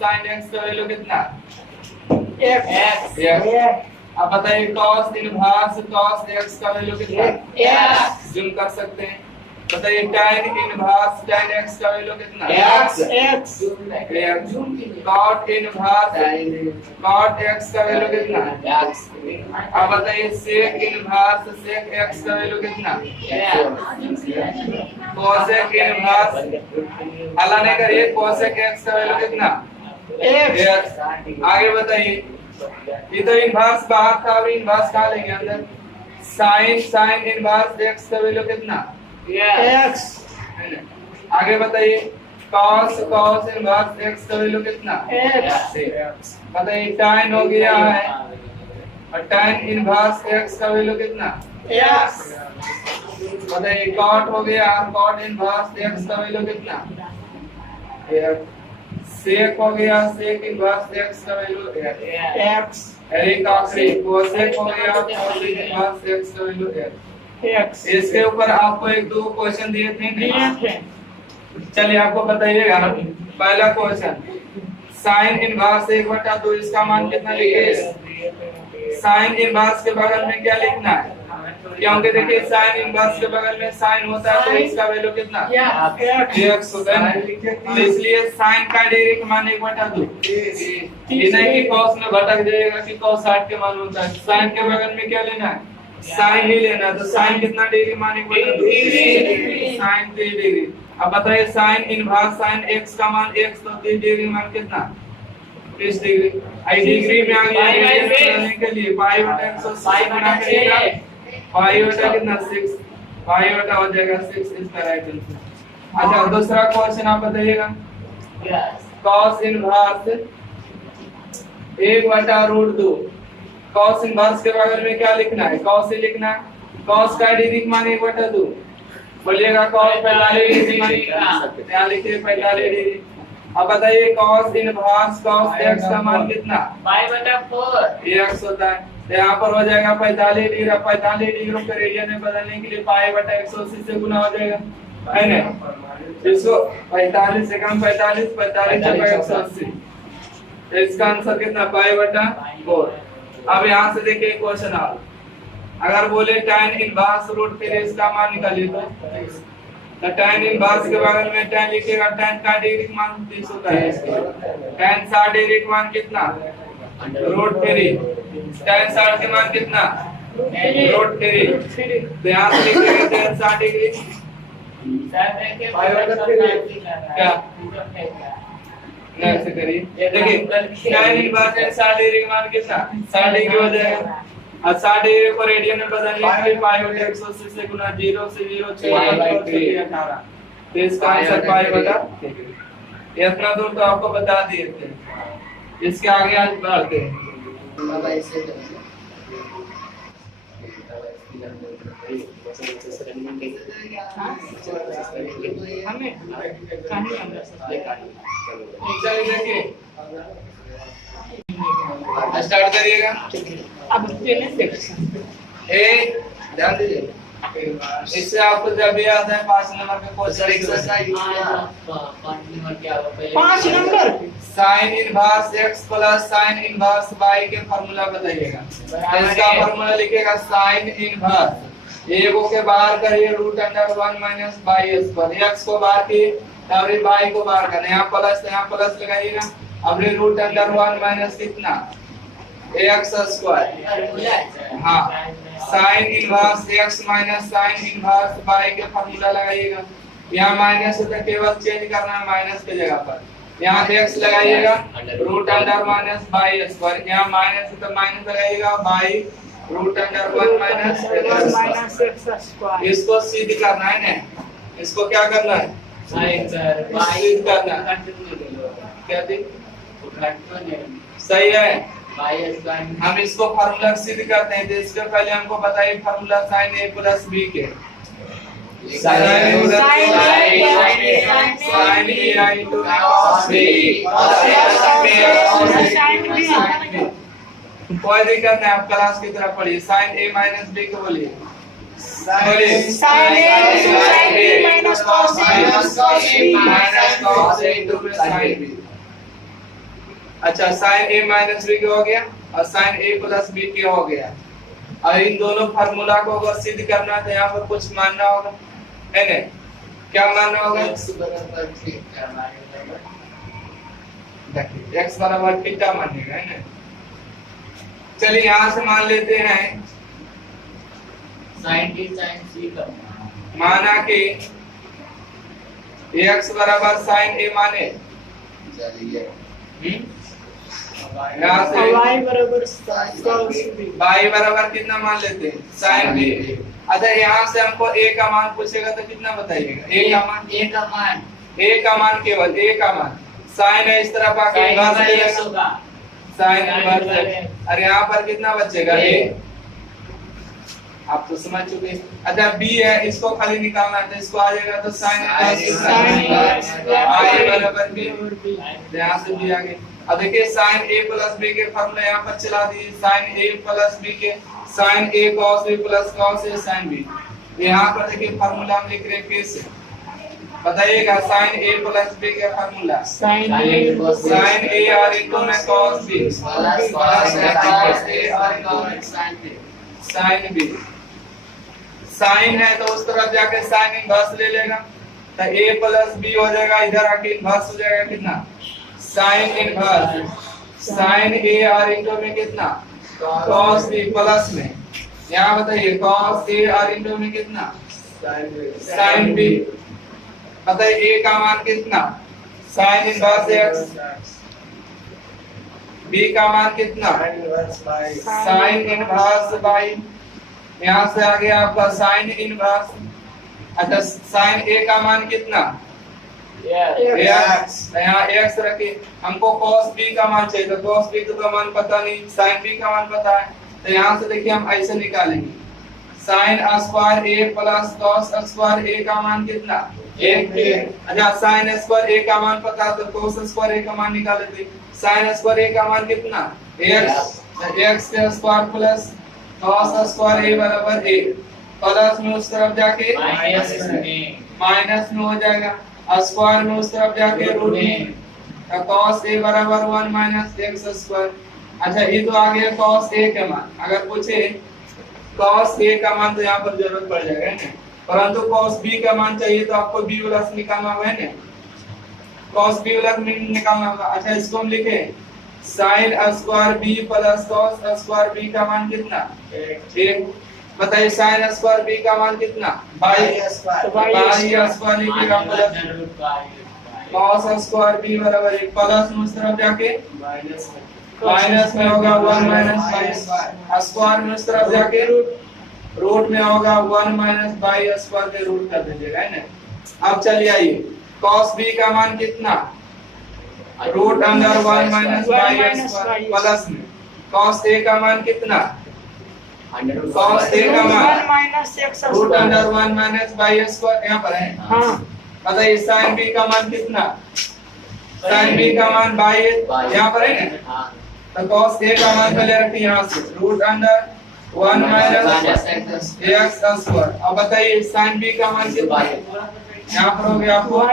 sin x का value कितना? x। अब बताइए cos इनवर्स cos x का वैल्यू कितना? x। जूम कर सकते हैं। बताइए tan इनवर्स tan x का वैल्यू कितना? x। cot inverse cot x का वैल्यू कितना? अब बताइए sec इनवर्स sec x का वैल्यू कितना? cosec इनवर्स हला नहीं करिए cosec x का वैल्यू कितना? x। आगे बताइए ये तो इनवर्स बाहर था, अभी इनवर्स कहाँ लेंगे अंदर? sin इनवर्स x का वैल्यू कितना? x। आगे बताइए cos इनवर्स x का वैल्यू कितना? x। बताइए tan हो गया है और tan इनवर्स x का वैल्यू कितना? x। बताइए cot हो गया और cot इनवर्स x का वैल्यू कितना? sec हो गया sec इनवर्स x का वैल्यू x। एक आखिरी cosec हो गया cosec इनवर्स x का वैल्यू x। इसके ऊपर आपको एक दो क्वेश्चन दिए थे। चलिए आपको बताइएगा। पहला क्वेश्चन sin इनवर्स 1/2 इसका मान कितना लिखे? sin इनवर्स के बगल में क्या लिखना है? क्योंकि देखिए sin इनवर्स के बगल में sin होता है तो इसका वैल्यू कितना? x होता है, तो इसलिए sin का डायरेक्ट मान 1/2। ये नहीं कि cos में भटक जाएगा कि cos 60 के मान होता है। sin के बगल में क्या लेना है? sin ही लेना है। तो sin कितना डिग्री मान 1/2? sin 3 degree. अब बताइए sin इनवर्स sin x का मान x तो 3 डिग्री मान कितना? 30 डिग्री। आई डिग्री में आ गया बनाने के लिए पाई बटा 180 गुना करिएगा। पाई बटा कितना? 6। पाई बटा हो जाएगा 6 इसका राइट आंसर। अच्छा दूसरा क्वेश्चन आप बताइएगा। cos inverse 1/√2। cos इनवर्स के बगल में क्या लिखना है? cos ही लिखना है। cos का डिग्री मान 1/2। बोलिएगा cos 45 डिग्री मान क्या लिखिए 45 डिग्री। अब बताइए cos इनवर्स cos x का मान कितना? 4 x होता है। तो यहाँ पर हो जाएगा 45 डिग्री। 45 डिग्री को रेडियन में बदलने के लिए पाई बटा 180 से गुना हो जाएगा, है ना? इसको 45 से कम 45 से 180। तो इसका आंसर कितना? पाई बटा 4। अब यहाँ से देखिए क्वेश्चन आ अगर बोले tan इनवर्स √3 इसका मान निकालिए तो tan इनवर्स के बगल में tan लिखिएगा। tan का डिग्री मान 30 होता है। tan 60 डिग्री का मान कितना? √3। tan 60 के मान कितना? √3। तो यहाँ से लिखिएगा tan 60 डिग्री क्या ऐसे करिए। देखिए tan इनवर्स 60 डिग्री का मान कितना? 60 डिग्री हो जाएगा। और 60 डिग्री को रेडियन में बदलने के लिए पाई बटा 180 से गुना 0 से 0 6 18। तो इसका आंसर पाई बटा इतना दूर तो आपको बता दिए थे। इसके आगे आज बढ़ते हैं। चलिए देखिए स्टार्ट करिएगा। अब सेक्शन ए ध्यान दीजिए। इससे आपको जब भी आता है 5 नंबर का question exercise 5 number sin inverse x plus sin inverse y के फार्मूला बताइएगा। इसका फार्मूला लिखिएगा sin इनवर्स एगो के बाहर करिए √1 माइनस y पर x को बाहर किए और y को बाहर करना। यहाँ प्लस लगाइएगा। अब √1 माइनस कितना? x²। हाँ sin inverse x minus sin inverse y के फार्मूला लगाइएगा। यहाँ माइनस है तो केवल चेंज करना है माइनस के जगह पर। यहाँ x लगाइएगा √1 माइनस y²। यहाँ माइनस है तो माइनस लगाइएगा y √1 माइनस x²। इसको सीध करना है ना। इसको क्या करना है? सीध करना है। क्या थी? सही है। हम इसको फार्मूला सिद्ध करते हैं। तो इसके पहले हमको बताइए formula sin a plus b के। sin a into cos b। कोई दिक्कत नहीं, आप क्लास की तरफ पढ़िए। sin a माइनस b को बोलिए। sin a minus cos a minus cos a into sin b। अच्छा साइन ए माइनस बी के हो गया और साइन ए प्लस बी के हो गया। अब इन दोनों फार्मूला को अगर सिद्ध करना है तो यहाँ पर कुछ मानना होगा, है ना? क्या मानना होगा? x बराबर थीटा मानिएगा, है ना? चलिए यहाँ से मान लेते हैं साइन टी साइन सी का माना कि x बराबर साइन ए माने चलिए यहाँ से y बराबर cos b। y बराबर कितना मान लेते हैं? Sine B. अच्छा यहाँ से हमको a का मान पूछेगा तो कितना बताइएगा? a का मान a का मान केवल a का मान साइन है इस तरफ आके इनवर्स ले लेगा, साइन इनवर्स। और यहाँ पर कितना बचेगा? a। आप तो समझ चुके। अच्छा b है, इसको खाली निकालना है तो इसको आ जाएगा तो साइन इनवर्स i बराबर b। यहाँ से b आ गया। अब देखिए साइन a प्लस b के फॉर्मूला यहाँ पर चला दिए, साइन a प्लस b के sine a cos b plus cos a sin b। यहाँ पर देखिए फॉर्मूला हम लिख रहे हैं कैसे, बताइएगा? साइन a प्लस b का formula sin a sine a और इनको में cos b plus cos a और इनको में sin b। साइन है तो उस तरफ जाके साइन इनवर्स ले लेगा तो a प्लस b हो जाएगा, इधर आके इनवर्स हो जाएगा कितना? साइन इनवर्स साइन a और इनटू में कितना? cos b प्लस में यहाँ बताइए cos a और इनटू में कितना? sin b। बताइए a का मान कितना? Sign inverse x। b का मान कितना? Sign inverse y। यहाँ से आ गया आपका साइन इनवर्स। अच्छा साइन a का मान कितना? x। यहाँ x रखिए, हमको cos b का मान चाहिए तो cos b का मान पता नहीं, sin b का मान पता है तो यहाँ से देखिए हम ऐसे निकालेंगे sine square a plus cos square a का मान कितना? 1। अच्छा साइन स्क्वायर a का मान पता है तो cos स्क्वायर a का मान निकाल लेते। साइन स्क्वायर a का मान कितना? x। x के square plus cos square a बराबर a प्लस में उस तरफ जाके माइनस में हो जाएगा, स्क्वायर में उस तरफ जाके रूट में तो cos a बराबर 1 माइनस x स्क्वायर। अच्छा ये तो आ गया cos a का मान। अगर पूछे cos a का मान तो यहाँ पर जरूरत पड़ जाएगा, है ना? परंतु cos b का मान चाहिए तो आपको b प्लस निकालना होगा, है ना? cos b प्लस निकालना होगा। अच्छा इसको हम लिखे sine square b plus cos square b का मान कितना? 1। बताइए साइन स्क्वायर b का मान कितना? y स्क्वायर लिखिएगा प्लस cos स्क्वायर b बराबर 1 प्लस में उस तरफ जाके माइनस में होगा 1 माइनस y स्क्वायर में उस तरफ जाके रूट में होगा 1 माइनस y स्क्वायर के रूट कर दीजिएगा, है ना? अब चलिए आइए cos b का मान कितना? Root under 1 minus y square plus में cos a का मान कितना? cos a का मान 1 minus x root under 1 minus y square यहाँ पर है। हाँ बताइए sin b का मान कितना? sin b का मान y यहाँ पर है ना? तो cos a का मान पहले रखिए यहाँ से root under 1 minus x square. अब बताइए sin b का मान कितना? यहाँ पर हो गया आपको y।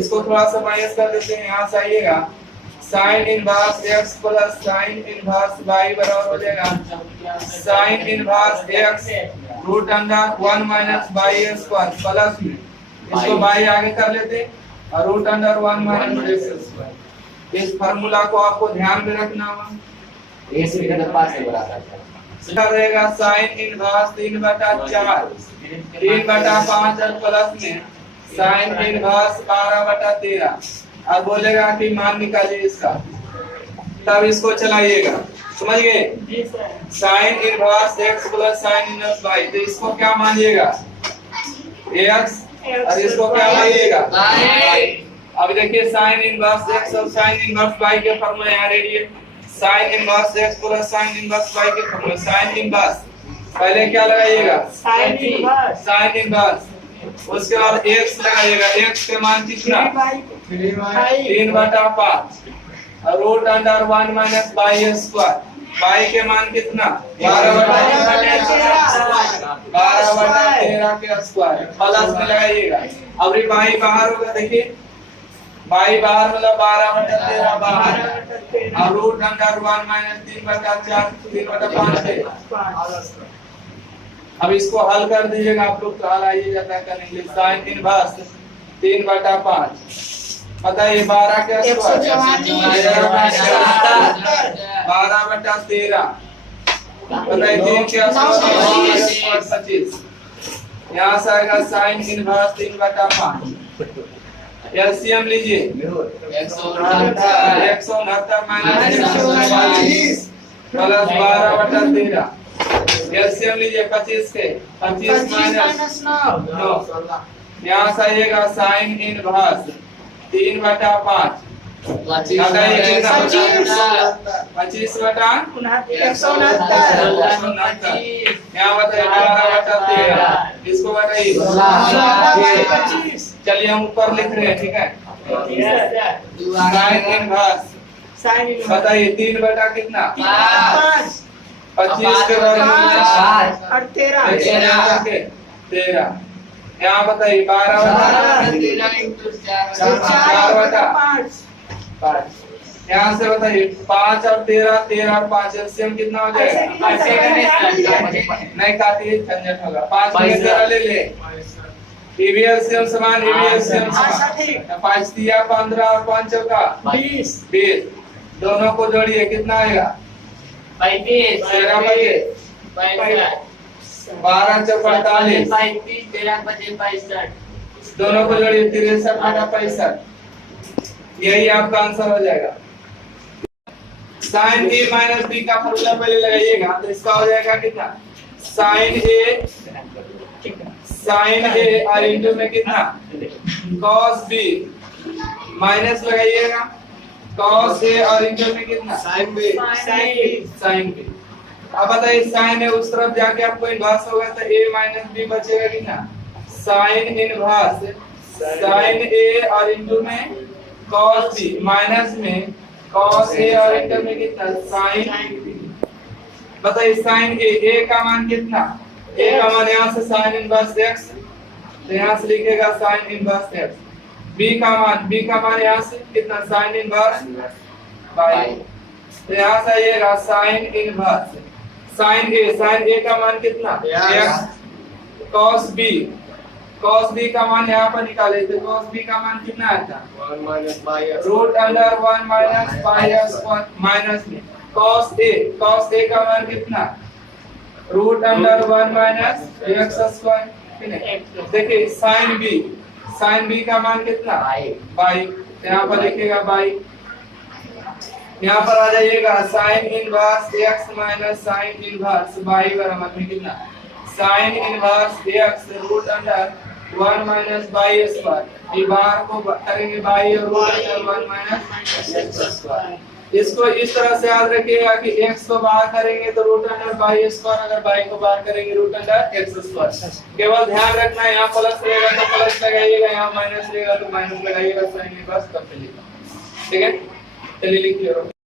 इसको थोड़ा सा माइनस कर देते हैं, यहाँ से आइएगा sine inverse x plus sine inverse y बराबर हो जाएगा sine inverse x root under 1 minus y square plus में इसको y आगे कर लेते और root under 1 minus x square. इस फार्मूला को आपको ध्यान में रखना होगा। सीधा रहेगा साइन इनवर्स 3/4 3/5 और प्लस में साइन इनवर्स 12/13। अब बोलेगा कि मान निकालिए इसका, तब इसको चलाइएगा, समझ गए? जी sir. Sine inverse x plus sine inverse y, तो इसको क्या मानिएगा? x और इसको क्या मानिएगा? अब देखिए साइन इनवर्स x और साइन इनवर्स y के फॉर्मूला यहाँ रेडी है। Sign inverse x plus sine inverse y के फॉर्मूला साइन इनवर्स पहले क्या लगाइएगा? साइन इनवर्स, उसके बाद x लगाइएगा। x के मान कितना? 3/5 और root under 1 minus y square. y के मान कितना? 12/13 के स्क्वायर प्लस में लगाइएगा। अब y बाहर होगा, देखिए y बाहर मतलब 12/13 बाहर और रूट अंडर 1 माइनस 3/4 3/5 है। अब इसको हल कर दीजिएगा आप लोग, तो हल आइए जाता करेंगे। साइन इनवर्स 3/5 बताइए 12 क्या 12/13 बताइए 3 क्या 25। यहाँ से आएगा साइन इनवर्स 3/5। एलसीएम लीजिए 169 माइनस 140 प्लस 12/13। एलसीएम लीजिए 25 के 25 माइनस 9। यहाँ से आइएगा साइन इनवर्स 3/5 बताइए कितना 25/169। यहाँ बताइए 12/13 इसको बताइए। चलिए हम ऊपर लिख रहे हैं, ठीक है। साइन इनवर्स बताइए 3 कितना 25 के बाद 13। यहाँ बताइए 12/4 यहाँ से बताइए 5 और 13 13 और 5 एलसीएम कितना हो जाएगा? नहीं काटिए झंझट होगा। 5 में 13 ले ले ईवी एलसीएम समान ईवी एलसीएम समान 5 दिया 15 और 5 चौका 20 दोनों को जोड़िए कितना आएगा 13 बजे 12 चौका 48 दोनों को जोड़िए 63/65 यही आपका आंसर हो जाएगा। साइन ए माइनस बी का फॉर्मूला पहले लगाइएगा तो इसका हो जाएगा कितना साइन ए और इंटू में कितना कॉस बी माइनस लगाइएगा कॉस ए और इंटू में कितना साइन बी। अब बताइए साइन ए उस तरफ जाके आपको इनवर्स होगा तो ए माइनस बी बचेगा कितना साइन इनवर्स साइन ए और इंटू में cos b माइनस में cos a और इंटर में कितना sin बताइए sin a का मान कितना a का मान यहाँ से sin इनवर्स x तो यहाँ से लिखेगा sin इनवर्स x b का मान यहाँ से कितना sin इनवर्स y तो यहाँ से आइएगा sin इनवर्स sin a का मान कितना x cos b का मान यहाँ पर निकाले थे cos b का मान कितना आया था root under 1 minus pi square minus में cos a का मान कितना root under 1 minus x square देखिए sin b का मान कितना बाई यहाँ पर लिखेगा बाई यहाँ पर आ जाइएगा sin inverse x minus sin inverse y बराबर में कितना sin inverse x root under 1 minus by square ये बाहर को करेंगे बाई और root under 1 minus x square. इसको इस तरह से याद रखिएगा कि x को बाहर करेंगे तो रूट अंडर बाई स्क्वायर अगर बाई को बाहर करेंगे रूट अंडर x स्क्वायर। केवल ध्यान रखना है यहाँ प्लस रहेगा तो प्लस लगाइएगा यहाँ माइनस रहेगा तो माइनस लगाइएगा sin इनवर्स तब मिलेगा। ठीक है चलिए लिखिए।